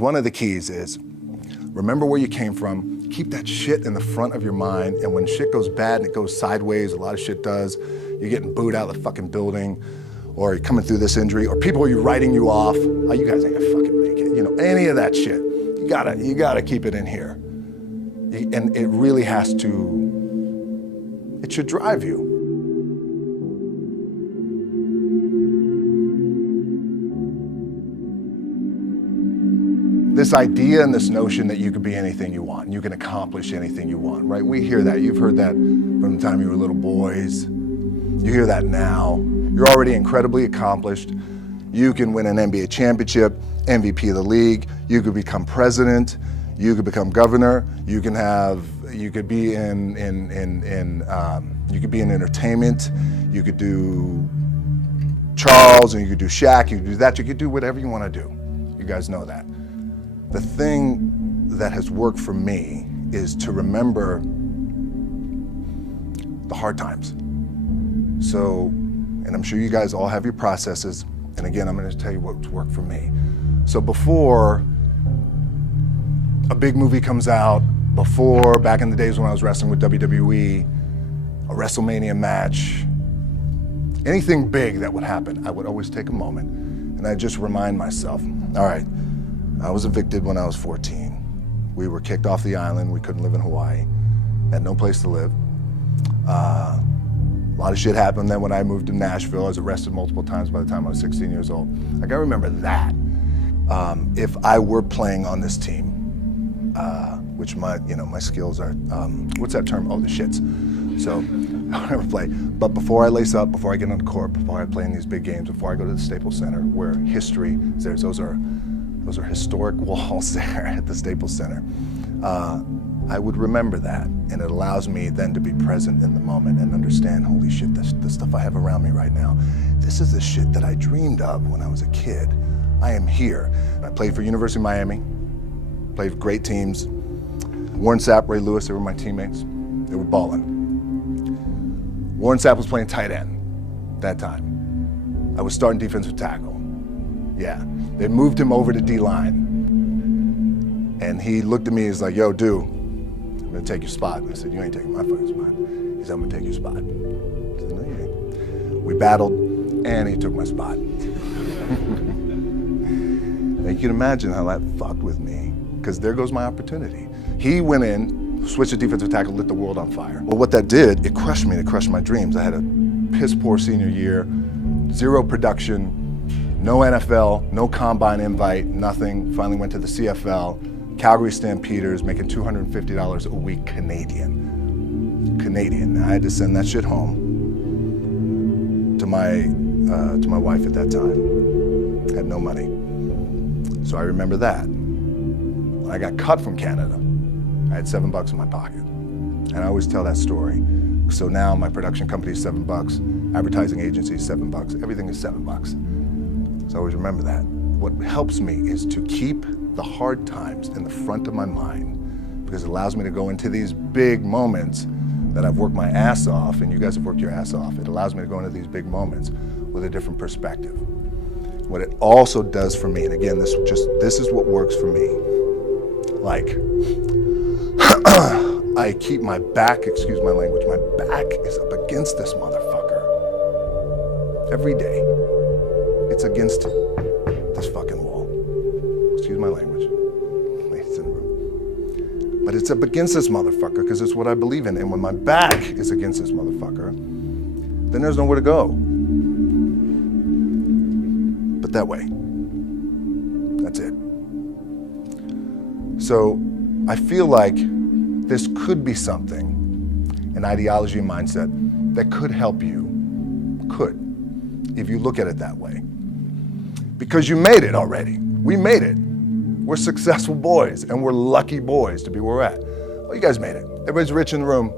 one of the keys is remember where you came from, keep that shit in the front of your mind, and when shit goes bad and it goes sideways, a lot of shit does, you're getting booed out of the fucking building, or you're coming through this injury, or people are writing you off, oh, you guys ain't gonna fucking make it, you know, any of that shit. You gotta keep it in here. And it really has to, it should drive you. This idea and this notion that you can be anything you want, you can accomplish anything you want, right? We hear that. You've heard that from the time you were little boys. You hear that now. You're already incredibly accomplished. You can win an NBA championship, MVP of the league. You could become president. You could become governor. You could be in entertainment. You could do Charles, and you could do Shaq. You could do that. You could do whatever you want to do. You guys know that. The thing that has worked for me is to remember the hard times. So, and I'm sure you guys all have your processes, and again, I'm gonna tell you what's worked for me. So before a big movie comes out, before, back in the days when I was wrestling with WWE, a WrestleMania match, anything big that would happen, I would always take a moment, and I just remind myself, all right, I was evicted when I was 14. We were kicked off the island. We couldn't live in Hawaii. Had no place to live. A lot of shit happened. Then when I moved to Nashville, I was arrested multiple times by the time I was 16 years old. I gotta remember that. If I were playing on this team, which my skills are, what's that term? Oh, the shits. So I never play. But before I lace up, before I get on the court, before I play in these big games, before I go to the Staples Center, where history is there, those are historic walls there at the Staples Center. I would remember that, and it allows me then to be present in the moment and understand, holy shit, the stuff I have around me right now, this is the shit that I dreamed of when I was a kid. I am here. I played for University of Miami, played for great teams. Warren Sapp, Ray Lewis, they were my teammates. They were balling. Warren Sapp was playing tight end that time. I was starting defensive tackle. Yeah. They moved him over to D-line. And he looked at me, he's like, yo, dude, I'm gonna take your spot. And I said, you ain't taking my fucking spot. He said, I'm gonna take your spot. I said, no, you ain't. We battled, and he took my spot. And you can imagine how that fucked with me, because there goes my opportunity. He went in, switched to defensive tackle, lit the world on fire. Well, what that did, it crushed me, it crushed my dreams. I had a piss poor senior year, zero production, no NFL, no combine invite, nothing. Finally went to the CFL, Calgary Stampeders, making $250 a week Canadian. I had to send that shit home to my wife at that time. Had no money. So I remember that. When I got cut from Canada, I had $7 in my pocket. And I always tell that story. So now my production company is $7, advertising agency is $7, everything is $7. So I always remember that. What helps me is to keep the hard times in the front of my mind, because it allows me to go into these big moments that I've worked my ass off, and you guys have worked your ass off. It allows me to go into these big moments with a different perspective. What it also does for me, and again, this is what works for me. Like, I keep my back, excuse my language, my back is up against this motherfucker. Every day. It's against this fucking wall. Excuse my language. Ladies in the room. But it's up against this motherfucker because it's what I believe in. And when my back is against this motherfucker, then there's nowhere to go. But that way. That's it. So I feel like this could be something, an ideology and mindset that could help you. Could, if you look at it that way. Because you made it already. We made it. We're successful boys, and we're lucky boys to be where we're at. Well, you guys made it. Everybody's rich in the room.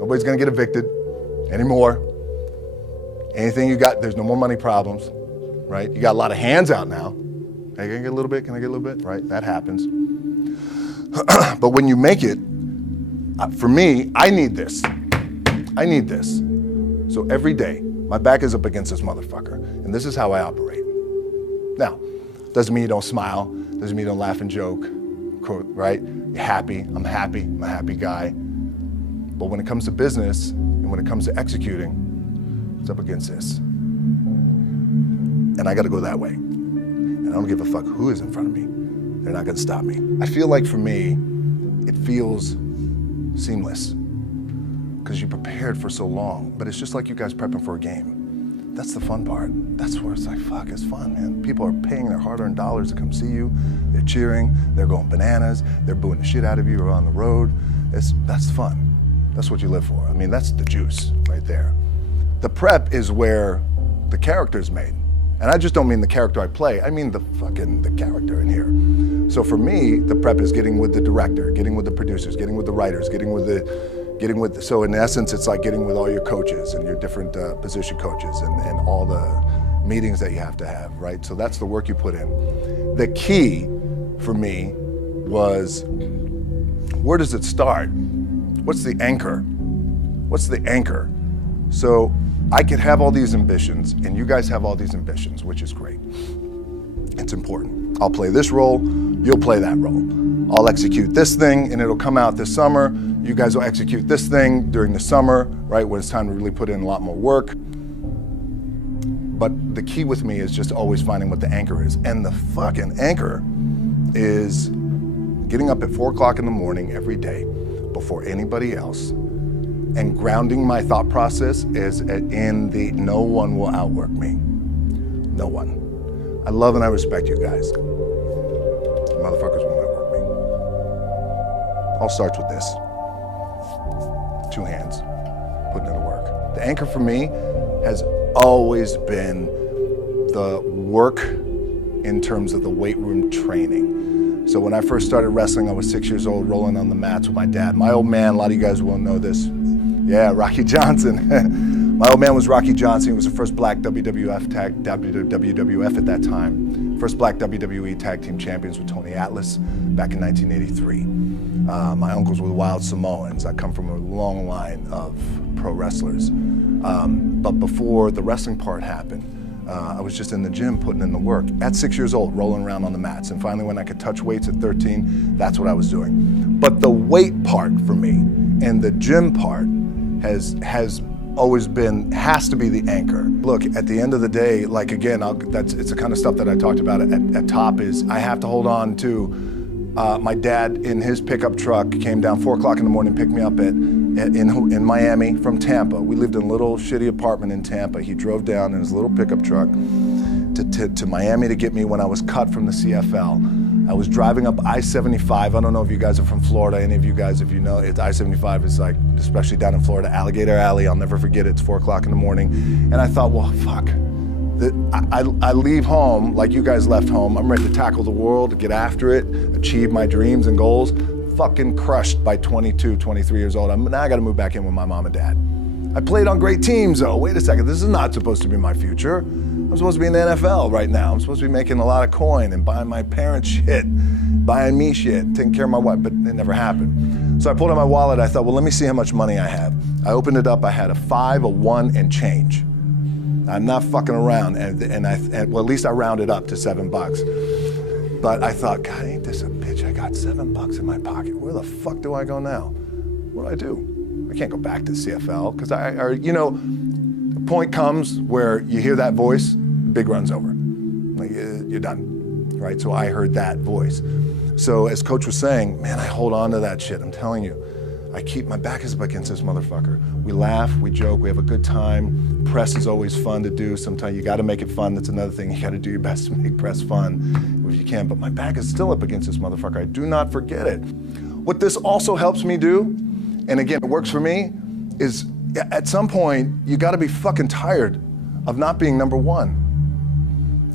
Nobody's gonna get evicted anymore. Anything you got, there's no more money problems, right? You got a lot of hands out now. Hey, can I get a little bit? Can I get a little bit? Right, that happens. But when you make it, for me, I need this. I need this. So every day, my back is up against this motherfucker, and this is how I operate. Now, doesn't mean you don't smile, Doesn't mean you don't laugh and joke, right? You're happy, I'm a happy guy. But when it comes to business and when it comes to executing, it's up against this. And I gotta go that way. And I don't give a fuck who is in front of me. They're not gonna stop me. I feel like for me, it feels seamless because you prepared for so long, but it's just like you guys prepping for a game. That's the fun part. That's where it's like, fuck, it's fun, man. People are paying their hard-earned dollars to come see you. They're cheering, they're going bananas, they're booing the shit out of you or on the road. That's fun. That's what you live for. I mean, that's the juice right there. The prep is where the character's made. And I just don't mean the character I play, I mean the character in here. So for me, the prep is getting with the director, getting with the producers, getting with the writers, so in essence, it's like getting with all your coaches and your different position coaches and all the meetings that you have to have, right? So that's the work you put in. The key for me was, where does it start? What's the anchor? What's the anchor? So I could have all these ambitions and you guys have all these ambitions, which is great. It's important. I'll play this role, you'll play that role. I'll execute this thing and it'll come out this summer. You guys will execute this thing during the summer, right, when it's time to really put in a lot more work. But the key with me is just always finding what the anchor is. And the fucking anchor is getting up at 4 o'clock in the morning every day before anybody else and grounding my thought process is in the no one will outwork me. No one. I love and I respect you guys. Motherfuckers won't outwork me. All starts with this. 2 hands, putting in the work. The anchor for me has always been the work in terms of the weight room training. So when I first started wrestling, I was 6 years old, rolling on the mats with my dad. My old man, a lot of you guys will know this. Yeah, Rocky Johnson. My old man was Rocky Johnson. He was the first black WWF at that time. First black WWE tag team champions with Tony Atlas back in 1983. My uncles were wild Samoans. I come from a long line of pro wrestlers. But before the wrestling part happened, I was just in the gym putting in the work. At 6 years old, rolling around on the mats. And finally, when I could touch weights at 13, that's what I was doing. But the weight part for me and the gym part has always been, has to be the anchor. Look, at the end of the day, like again, it's the kind of stuff that I talked about at top is I have to hold on to my dad in his pickup truck came down 4 o'clock in the morning, picked me up in Miami from Tampa. We lived in a little shitty apartment in Tampa. He drove down in his little pickup truck to Miami to get me when I was cut from the CFL. I was driving up I-75. I don't know if you guys are from Florida, any of you guys, if you know, I-75 is like, especially down in Florida, Alligator Alley. I'll never forget it. It's 4 o'clock in the morning. And I thought, well, fuck. I leave home like you guys left home. I'm ready to tackle the world, to get after it, achieve my dreams and goals. Fucking crushed by 22, 23 years old. Now I gotta move back in with my mom and dad. I played on great teams though. Wait a second, this is not supposed to be my future. I'm supposed to be in the NFL right now. I'm supposed to be making a lot of coin and buying my parents shit, buying me shit, taking care of my wife, but it never happened. So I pulled out my wallet, I thought, well, let me see how much money I have. I opened it up, I had a 5, a 1, and change. I'm not fucking around, well, at least I rounded up to $7. But I thought, God, ain't this a bitch? I got $7 in my pocket. Where the fuck do I go now? What do I do? I can't go back to CFL, because the point comes where you hear that voice, big run's over. Like, you're done, right? So I heard that voice. So as Coach was saying, man, I hold on to that shit, I'm telling you. My back is up against this motherfucker. We laugh, we joke, we have a good time. Press is always fun to do. Sometimes you gotta make it fun, that's another thing. You gotta do your best to make press fun if you can, but my back is still up against this motherfucker. I do not forget it. What this also helps me do, and again, it works for me, is at some point, you gotta be fucking tired of not being number one.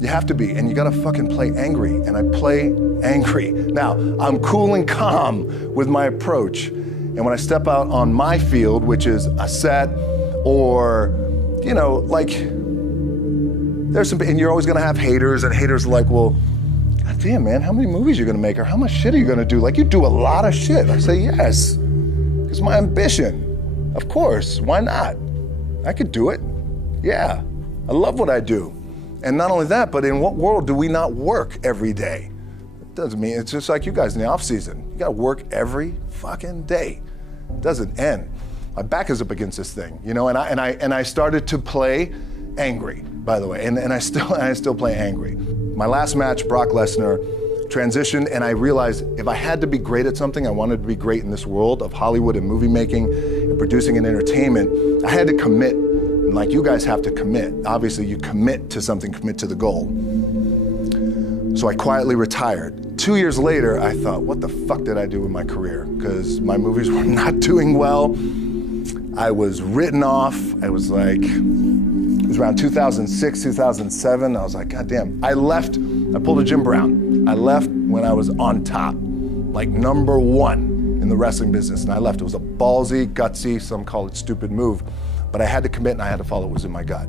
You have to be, and you gotta fucking play angry, and I play angry. Now, I'm cool and calm with my approach, and when I step out on my field, which is a set, or, like, there's some, and you're always gonna have haters, and haters are like, well, God damn, man, how many movies are you gonna make, or how much shit are you gonna do? Like, you do a lot of shit. I say, yes, it's my ambition. Of course, why not? I could do it. Yeah, I love what I do. And not only that, but in what world do we not work every day? doesn't mean, it's just like you guys in the off season. You gotta work every fucking day. It doesn't end. My back is up against this thing, you know, and I started to play angry, by the way, and I still play angry. My last match, Brock Lesnar, transitioned, and I realized if I had to be great at something, I wanted to be great in this world of Hollywood and movie making and producing and entertainment, I had to commit, and like you guys have to commit. Obviously, you commit to something, commit to the goal. So I quietly retired. 2 years later, I thought, what the fuck did I do with my career? Because my movies were not doing well. I was written off. I was like, it was around 2006, 2007. I was like, God damn. I left, I pulled a Jim Brown. I left when I was on top, like #1 in the wrestling business, and I left. It was a ballsy, gutsy, some call it stupid move, but I had to commit and I had to follow what was in my gut.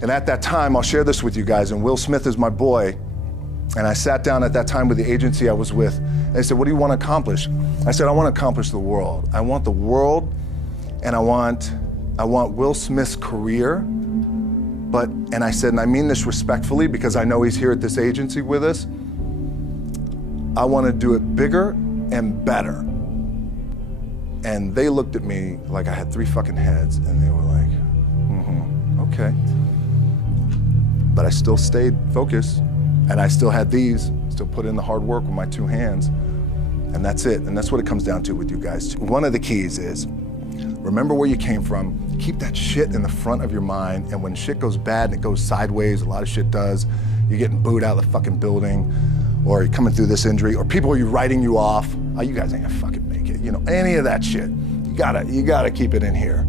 And at that time, I'll share this with you guys, and Will Smith is my boy, and I sat down at that time with the agency I was with, and they said, what do you want to accomplish? I said, I want to accomplish the world. I want the world, and I want Will Smith's career, and I said, and I mean this respectfully because I know he's here at this agency with us, I want to do it bigger and better. And they looked at me like I had 3 fucking heads, and they were like, okay. But I still stayed focused, and I still had these, still put in the hard work with my 2 hands, and that's it. And that's what it comes down to with you guys. One of the keys is, remember where you came from, keep that shit in the front of your mind, and when shit goes bad and it goes sideways, a lot of shit does, you're getting booed out of the fucking building, or you're coming through this injury, or people are writing you off, oh, you guys ain't gonna fucking make it, you know, any of that shit. You gotta keep it in here.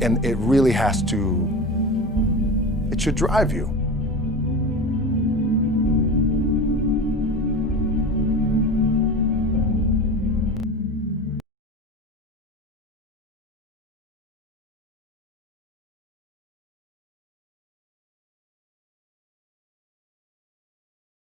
And it really has to, it should drive you.